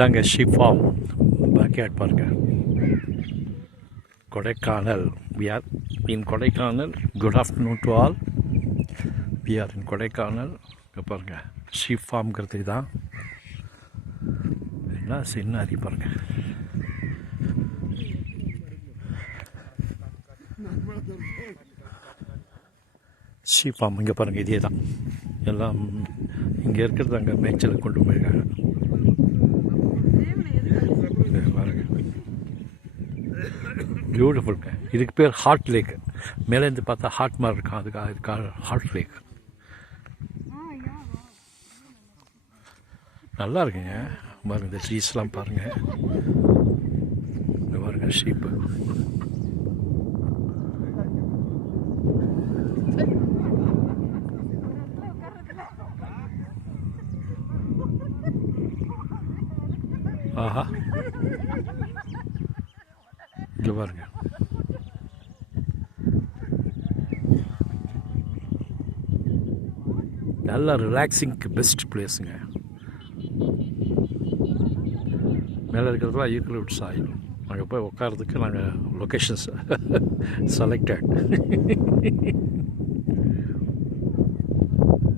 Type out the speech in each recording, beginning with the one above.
இதாங்க sheep form backyard பாருங்க. Kodaikanal. We are in Kodaikanal. Good afternoon to all. We are in Kodaikanal. இங்கே பாருங்க sheep ஃபார்ம்ங்கிறது தான் எல்லாம் சின்னாரி பாருங்க. ஷீப் ஃபார்ம் இங்கே பாருங்கள், இதே தான் எல்லாம் இங்கே இருக்கிறது அங்கே மேய்ச்சலுக்கு கொண்டு போயிருக்காங்க. பாருங்க பியூட்டிஃபுல்ங்க. இதுக்கு பேர் ஹாட் லேக். மேலேருந்து பார்த்தா ஹாட் மாதிரி இருக்கும், அதுக்காக ஹாட் லேக். நல்லா இருக்குங்க. பாருங்க இந்த ட்ரீஸ்லாம் பாருங்கள். இங்கே பாருங்கள் ஷீப்பு. ஆஹா இங்கே பாருங்க. நல்லா ரிலாக்ஸிங்க்கு பெஸ்ட் பிளேஸுங்க. மேலே இருக்கிறதுலாம் யூக்கலிப்டஸ் ஆயில். அங்கே போய் உட்காரதுக்கு நாங்கள் லொக்கேஷன்ஸ் செலக்டட்.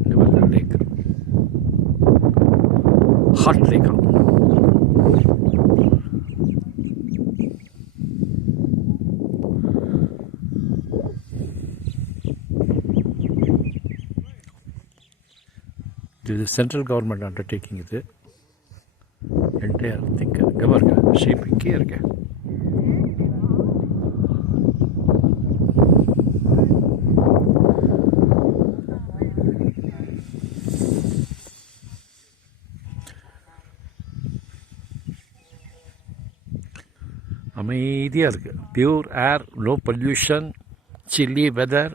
இங்கே பாருங்க லேக், ஹாட் லேக்கா. இது சென்ட்ரல் கவர்மெண்ட் அண்டர்டேக்கிங். இது என்டையர் திங்க். இங்கே பாருங்க ஷீப் இங்கே இருக்கு. அமைதியாக இருக்குது. Pure air, no pollution, chilly weather,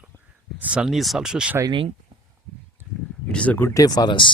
sun is also shining. It is a good day for us.